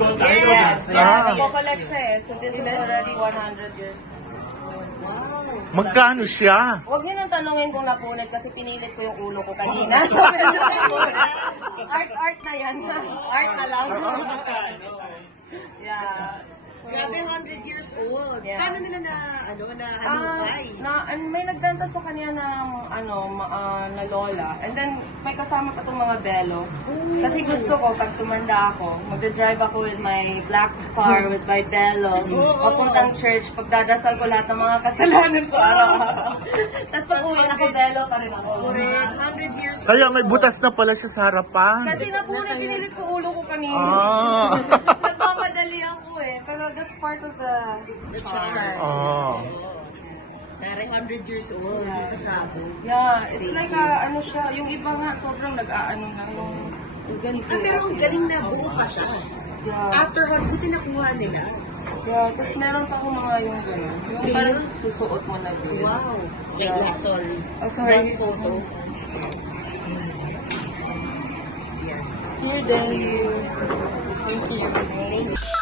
Yes, nagko-collect siya eh. So this is already 100 years. Magkano siya? Huwag niyo nang tanungin kung napunit kasi pinilit ko yung ulo ko kanina. Art na yan. Art na lang. Yeah. Grabe, 100 years old. Yeah. Paano nila hanukay? May nagbenta sa kanya ng na lola. And then may kasama pa itong mga belo. Kasi gusto ko pag tumanda ako, magdadrive ako with my black car with my belo. Papuntang church, pagdadasal ko lahat ng mga kasalanan ko araw-araw. Tapos pag uwi ako, belo pa rin ako. 100 years old. Kaya may butas na pala siya sa harapan. Kasi napunit, pinilit ko ulo ko kanina. Nagmamadali ako eh. Pero that's part of the charm. Pare, 100 years old. Kasabo. Yeah, it's like siya, yung iba nga sobrang nag-aano na yung Pero ang galing na buo pa siya. Yeah. After buti nakuha nila. Yeah, tapos meron pa akong mga yung gano'n. Yung parang susuot mo na gano'n. Wow. Yeah, sorry. Oh, sorry. Last photo. Here, then. Thank you.